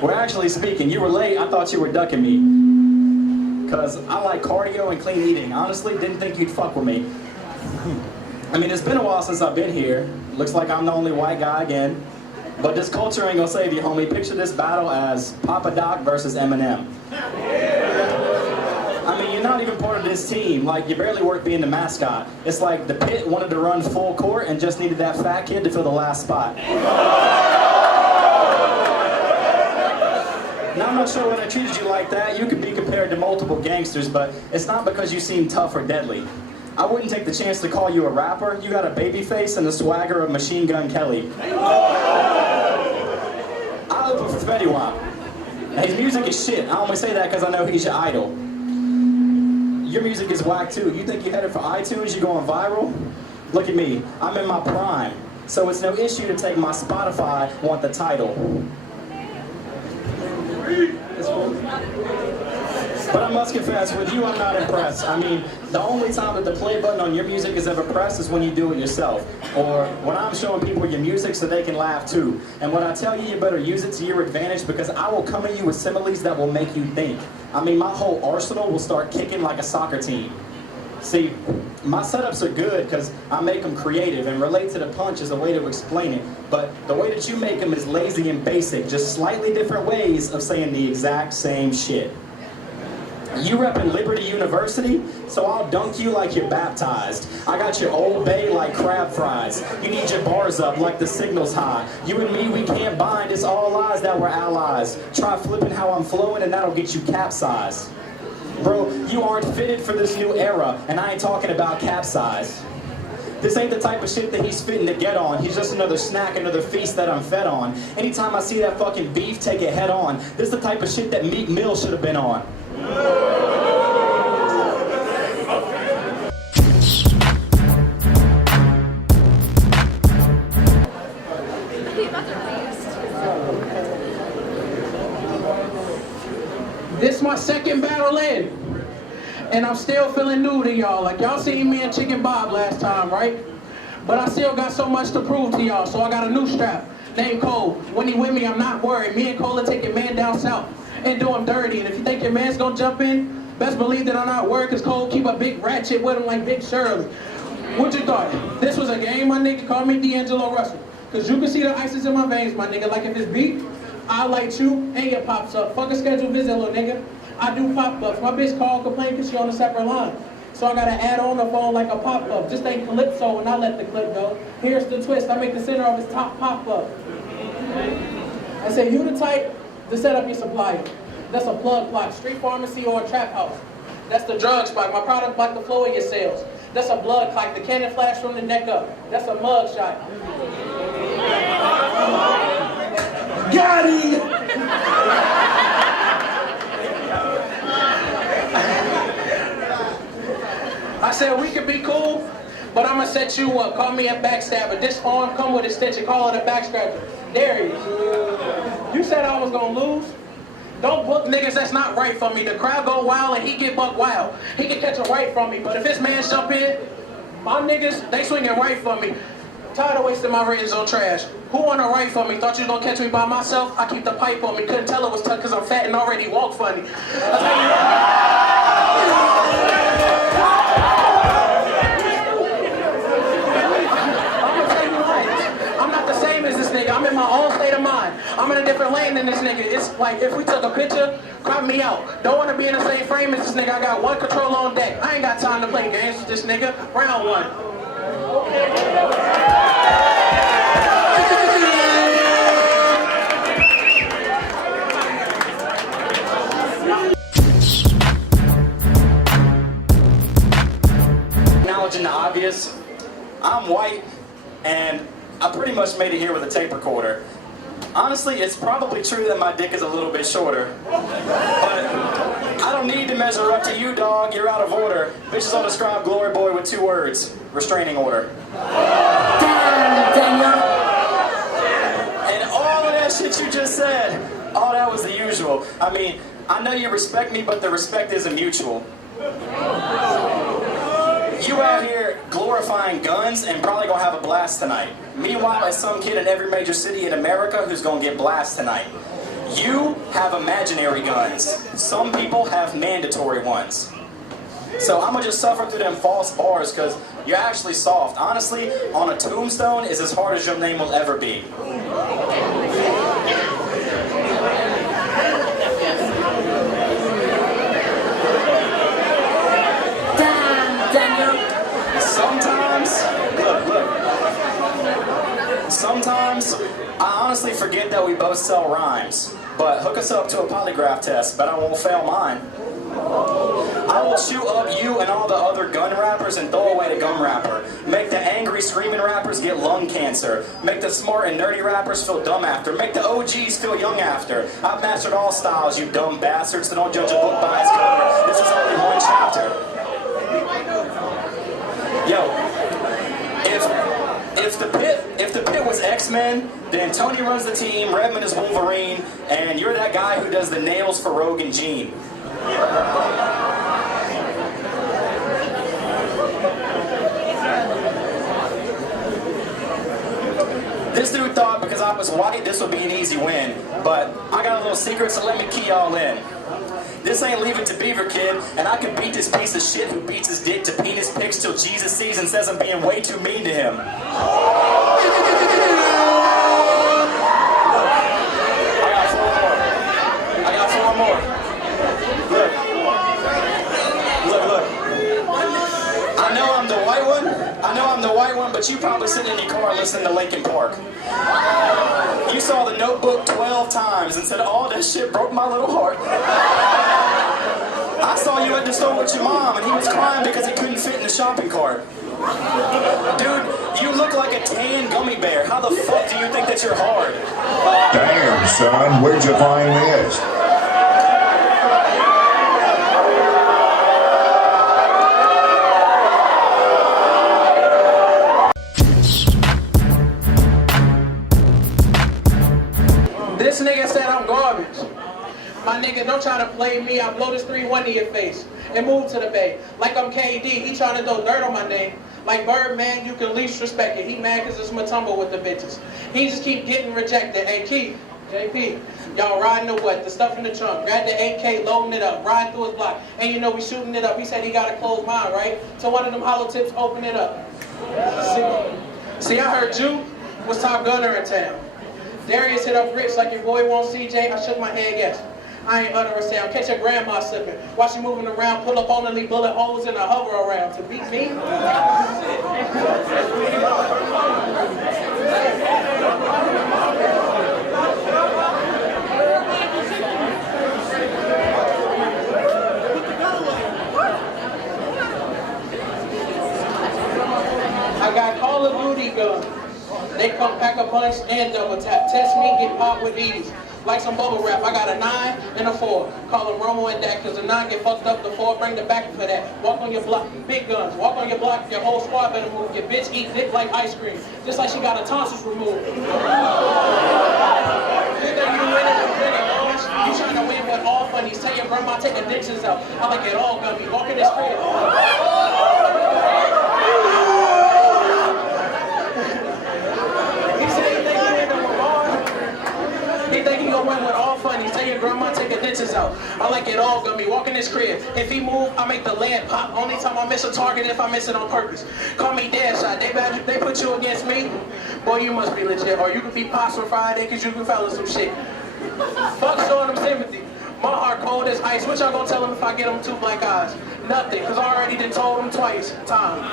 Well, actually speaking, you were late. I thought you were ducking me. Because I like cardio and clean eating. Honestly, didn't think you'd fuck with me. I mean, it's been a while since I've been here. Looks like I'm the only white guy again. But this culture ain't gonna save you, homie. Picture this battle as Papa Doc versus Eminem. I mean, you're not even part of this team. Like, you're barely worth being the mascot. It's like the pit wanted to run full court and just needed that fat kid to fill the last spot. Now, I'm not sure when I treated you like that. You could be compared to multiple gangsters, but it's not because you seem tough or deadly. I wouldn't take the chance to call you a rapper. You got a baby face and the swagger of Machine Gun Kelly. I open for Fetty Wap. His music is shit. I only say that because I know he's your idol. Your music is whack too. You think you're headed for iTunes? You're going viral? Look at me. I'm in my prime. So it's no issue to take my Spotify, want the title. But I must confess, with you I'm not impressed. I mean, the only time that the play button on your music is ever pressed is when you do it yourself. Or when I'm showing people your music so they can laugh too. And when I tell you, you better use it to your advantage because I will come at you with similes that will make you think. I mean, my whole arsenal will start kicking like a soccer team. See, my setups are good because I make them creative, and relate to the punch is a way to explain it. But the way that you make them is lazy and basic, just slightly different ways of saying the exact same shit. You reppin' Liberty University, so I'll dunk you like you're baptized. I got your Old Bay like crab fries. You need your bars up like the signal's high. You and me, we can't bind, it's all lies that we're allies. Try flipping how I'm flowing and that'll get you capsized. Bro, you aren't fitted for this new era, and I ain't talking about capsize. This ain't the type of shit that he's fitting to get on. He's just another snack, another feast that I'm fed on. Anytime I see that fucking beef, take it head on. This is the type of shit that Meek Mill should have been on. This my second battle in, and I'm still feeling new to y'all. Like, y'all seen me and Chicken Bob last time, right? But I still got so much to prove to y'all, so I got a new strap named Cole. When he with me, I'm not worried. Me and Cole will take your man down south and do him dirty. And if you think your man's gonna jump in, best believe that I'm not worried, cause Cole keep a big ratchet with him like Big Shirley. What you thought? This was a game, my nigga? Call me D'Angelo Russell. Cause you can see the ices in my veins, my nigga. Like if it's beat, I light you and your pops up. Fuck a schedule visit, little nigga. I do pop-ups. My bitch called, complain cause she on a separate line. So I gotta add on the phone like a pop-up. Just ain't calypso when I let the clip go. Here's the twist, I make the center of his top pop-up. I say, you the type to set up your supplier. That's a plug block, street pharmacy or a trap house. That's the drug spot. My product block the flow of your sales. That's a blood clot, the cannon flash from the neck up. That's a mug shot. Got it! I said we could be cool, but I'ma set you up. Call me a backstabber. This arm come with a stitch and call it a back scratcher. There he is. You said I was gonna lose? Don't book niggas that's not right for me. The crowd go wild and he get buck wild. He can catch a right from me, but if his man jump in, my niggas, they swinging right for me. Tired of wasting my ratings on trash. Who wanna write for me? Thought you was gonna catch me by myself? I keep the pipe on me. Couldn't tell it was tough cause I'm fat and already walk funny. I'll tell you I'm in my own state of mind. I'm in a different lane than this nigga. It's like if we took a picture, crop me out. Don't want to be in the same frame as this nigga. I got one controller on deck. I ain't got time to play games with this nigga. Round one. Acknowledging the obvious, I'm white and I pretty much made it here with a tape recorder. Honestly, it's probably true that my dick is a little bit shorter. But I don't need to measure up to you, dog. You're out of order. Bitches will describe Glory Boi with 2 words. Restraining order. Damn, Daniel. And all of that shit you just said, all that was the usual. I mean, I know you respect me, but the respect isn't mutual. You out here glorifying guns and probably gonna have a blast tonight. Meanwhile, there's some kid in every major city in America who's gonna get blasted tonight. You have imaginary guns. Some people have mandatory ones. So I'm gonna just suffer through them false bars because you're actually soft. Honestly, on a tombstone is as hard as your name will ever be. Sometimes, I honestly forget that we both sell rhymes. But hook us up to a polygraph test, but I won't fail mine. I will shoot up you and all the other gun rappers and throw away the gum rapper. Make the angry screaming rappers get lung cancer. Make the smart and nerdy rappers feel dumb after. Make the OGs feel young after. I've mastered all styles, you dumb bastards, so don't judge a book by its cover. This is only one chapter. Yo. If the pit was X-Men, then Tony runs the team, Redmond is Wolverine, and you're that guy who does the nails for Rogue and Gene. This dude thought because I was white, this would be an easy win, but I got a little secret, so let me key y'all in. This ain't Leave It to Beaver, kid, and I could beat this piece of shit who beats his dick to penis pics till Jesus sees and says I'm being way too mean to him. I got four more. Look. I know I'm the white one, but you probably sitting in your car listening to Linkin Park. You saw The Notebook 12 times and said, oh, that shit broke my little heart. I saw you at the store with your mom and he was crying because he couldn't fit in the shopping cart. Dude, you look like a tan gummy bear. How the fuck do you think that you're hard? Damn, son, where'd you find this? This nigga said I'm garbage. My nigga, don't try to play me. I blow this 3-1 in your face and move to the bay. Like I'm KD, he trying to throw dirt on my name. Like Birdman, you can least respect it. He mad cause it's Matumbo with the bitches. He just keep getting rejected. Hey, Keith, JP, y'all riding the what? The stuff in the trunk. Grab the AK, loading it up, riding through his block. And you know we shooting it up. He said he got a closed mind, right? So one of them hollow tips, open it up. See, I heard you was top gunner in town. Darius hit up Rich like your boy won't CJ. I shook my head, yes. I ain't utter a sound. Catch your grandma slipping. Watch you moving around, pull up only bullet holes in a hover around. To beat me? I got Call of Duty guns. They come pack a punch and double tap. Test me, get popped with ease. Like some bubble wrap, I got a 9 and a 4. Call them Romo and Dak, cause the 9 get fucked up, the 4 bring the back for that. Walk on your block, big guns. Walk on your block, your whole squad better move. Your bitch eat dick like ice cream, just like she got her tonsils removed. You trying to win with all funnies. Tell your grandma take the dictions out. I like it all gummy. Walk in this crib. Win with all funnies. Tell your grandma take the ditches out. I like it all gummy. Walk in this crib. If he move, I make the lead pop. Only time I miss a target if I miss it on purpose. Call me Deadshot. They put you against me. Boy, you must be legit. Or you could be Pops for Friday because you can follow some shit. Fuck showing them sympathy. My heart cold as ice. What y'all gonna tell him if I get him 2 black eyes? Nothing, because I already done told him twice. Time.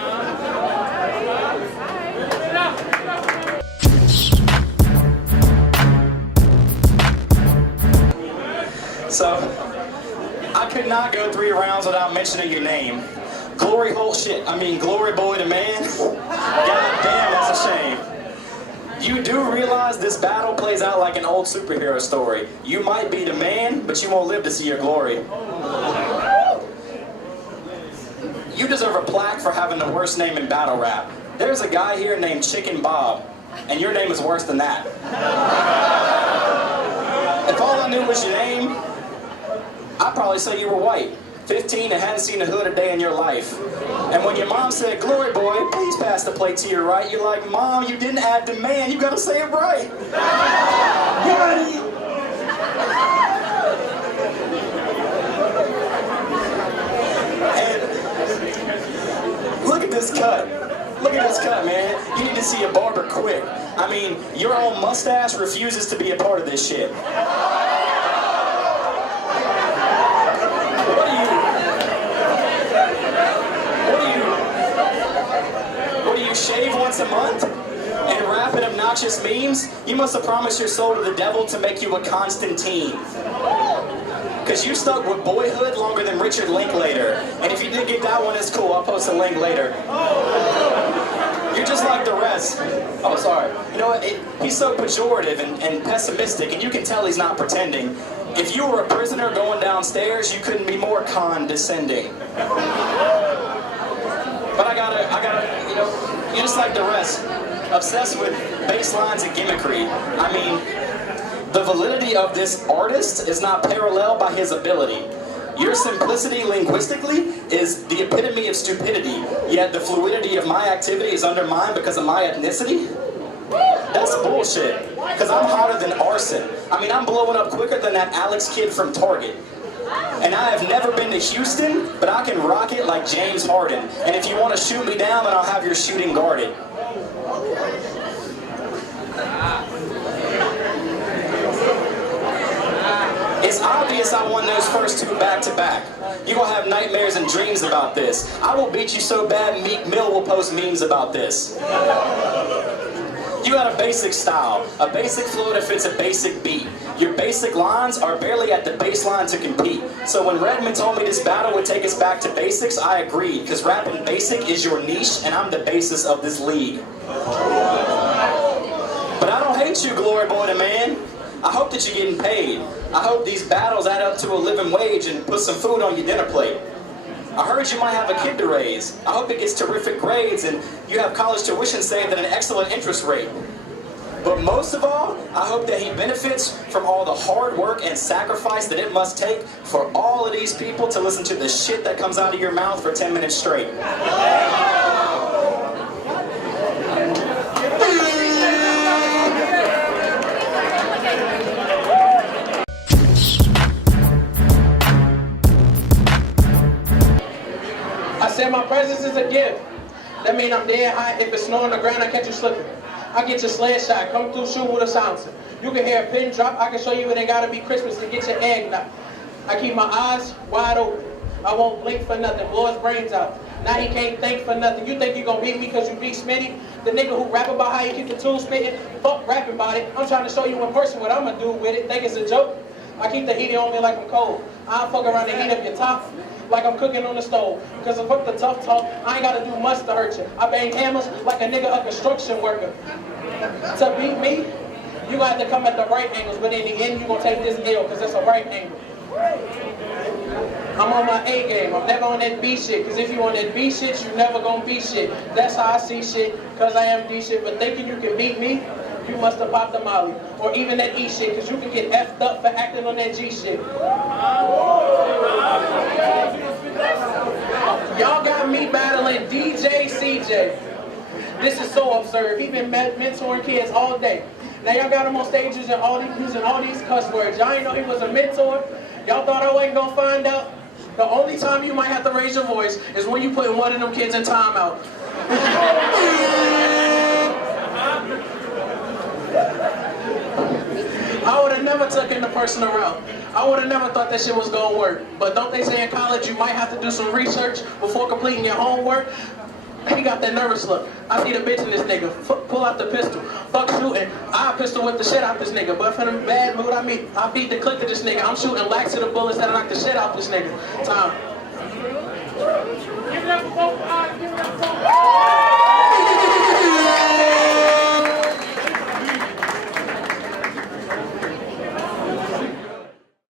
So, I could not go 3 rounds without mentioning your name. Glory Glory Boi the man? God damn, that's a shame. You do realize this battle plays out like an old superhero story. You might be the man, but you won't live to see your glory. You deserve a plaque for having the worst name in battle rap. There's a guy here named Chicken Bob, and your name is worse than that. If all I knew was your name, I'd probably say you were white, 15 and hadn't seen the hood a day in your life. And when your mom said, Glory Boi, please pass the plate to your right, you're like, Mom, you didn't add the man, you gotta say it right. Got it. cut. Look at this cut, man. You need to see a barber quick. I mean, your own mustache refuses to be a part of this shit. What do you shave once a month? And rap in obnoxious memes? You must have promised your soul to the devil to make you a Constantine. Because you stuck with Boyhood longer than Richard Linklater. And if you did get that one, it's cool. I'll post a link later. You're just like the rest. Oh, sorry. You know what? He's so pejorative and pessimistic, and you can tell he's not pretending. If you were a prisoner going downstairs, you couldn't be more condescending. But I gotta, you know, you're just like the rest. Obsessed with bass lines and gimmickry. I mean, the validity of this artist is not paralleled by his ability. Your simplicity linguistically is the epitome of stupidity, yet the fluidity of my activity is undermined because of my ethnicity? That's bullshit, because I'm hotter than arson. I mean, I'm blowing up quicker than that Alex kid from Target. And I have never been to Houston, but I can rock it like James Harden. And if you want to shoot me down, then I'll have your shooting guarded. It's obvious I won those first two back-to-back. You're going to have nightmares and dreams about this. I will beat you so bad, Meek Mill will post memes about this. You got a basic style, a basic flow that fits a basic beat. Your basic lines are barely at the baseline to compete. So when Redmond told me this battle would take us back to basics, I agreed, because rapping basic is your niche, and I'm the basis of this league. But I don't hate you, Glory Boi the man. I hope that you're getting paid. I hope these battles add up to a living wage and put some food on your dinner plate. I heard you might have a kid to raise. I hope it gets terrific grades and you have college tuition saved at an excellent interest rate. But most of all, I hope that he benefits from all the hard work and sacrifice that it must take for all of these people to listen to the shit that comes out of your mouth for 10 minutes straight. I said my presence is a gift. That means I'm dead high. If it's snow on the ground, I catch you slipping. I get your sled shot, come through, shoot with a silencer. You can hear a pin drop. I can show you it ain't gotta be Christmas to get your egg knocked. I keep my eyes wide open. I won't blink for nothing, blow his brains out. Now he can't think for nothing. You think you gonna beat me because you beat Smitty? The nigga who rap about how you keep the tune spitting? Fuck rapping about it. I'm trying to show you in person what I'ma do with it. Think it's a joke? I keep the heat on me like I'm cold. I'll fuck around and heat up your top like I'm cooking on the stove. Because fuck the tough talk, I ain't gotta do much to hurt you. I bang hammers like a nigga a construction worker. To beat me, you gonna have to come at the right angles, but in the end, you gonna take this L, because it's a right angle. I'm on my A game, I'm never on that B shit, because if you on that B shit, you never gonna be shit. That's how I see shit, because I am D shit, but thinking you can beat me, you must have popped the molly. Or even that E shit, because you can get F'd up for acting on that G shit. Y'all got me battling DJ CJ. This is so absurd. He been mentoring kids all day. Now y'all got him on stages and using all these cuss words. Y'all ain't know he was a mentor. Y'all thought I wasn't gonna find out. The only time you might have to raise your voice is when you putting one of them kids in timeout. I would have never taken the personal route. I would have never thought that shit was gonna work. But don't they say in college you might have to do some research before completing your homework? He got that nervous look. I see the bitch in this nigga. Pull out the pistol. Fuck shooting. I pistol whip the shit out this nigga. But for the bad mood I beat the click of this nigga. I'm shooting lax to the bullets that knock the shit out this nigga. Time. Give it up for both eyes. Give it up for both eyes.